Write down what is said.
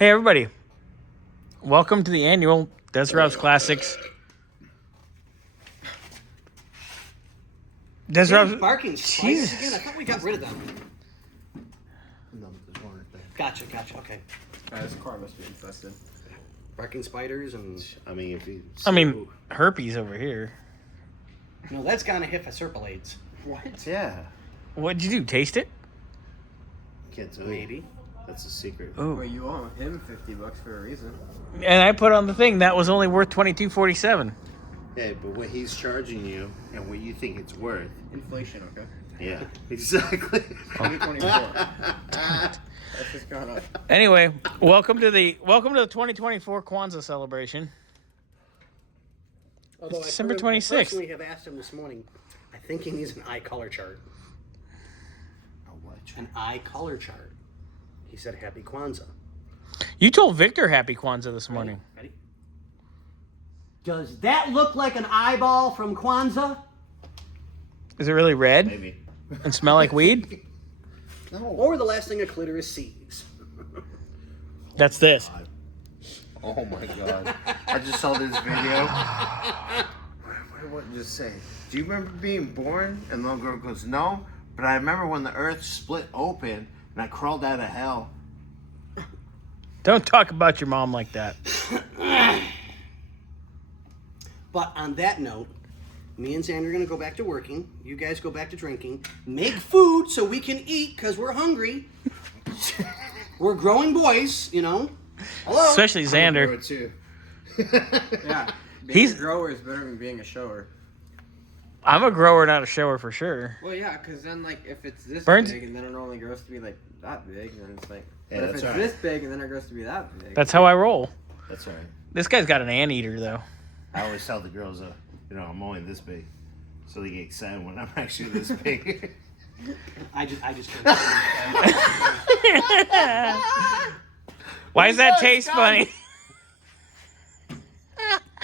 Hey, everybody. Welcome to the annual Dezarov's Classics. Dezarov's barking spiders Jesus. again? I thought we got rid of them. No, there's one right there. Gotcha. Okay. This car must be infested. Barking spiders and... I mean, if you... Herpes over here. No, that's gonna hit for serpulades. What? Yeah. What'd you do? Taste it? Can't tell Maybe. you. That's a secret. Oh. Well, you owe him $50 for a reason. And I put on the thing that was only worth $22.47. Yeah, but what he's charging you and what you think it's worth. Inflation, okay? Yeah, exactly. 2024. That's just gone up. Anyway, welcome to the 2024 Kwanza celebration. Although It's December I 26th. personally have asked him this morning, I think he needs an eye color chart. Oh, what? An eye color chart. He said Happy Kwanzaa. You told Victor Happy Kwanzaa this morning. Ready? Does that look like an eyeball from Kwanzaa? Is it really red Maybe. and smell like weed? No. Or the last thing a clitoris sees? That's this. Oh my god. I just saw this video. What did it just say? Do you remember being born? And the little girl goes, no. But I remember when the earth split open and I crawled out of hell. Don't talk about your mom like that. But on that note, me and Xander are going to go back to working. You guys go back to drinking. Make food so we can eat because we're hungry. We're growing boys, you know. Hello? Especially Xander. Too. Yeah. Being He's- a grower is better than being a shower. I'm a grower, not a shower for sure. Well, yeah, because then, like, if it's this Burns- big and then it only grows to be, like, that big, then it's like... Yeah, but if that's it's right. this big and then it grows to be that big... That's how I roll. That's right. This guy's got an anteater, though. I always tell the girls, I'm only this big. So they get excited when I'm actually this big. I just Why does that taste funny?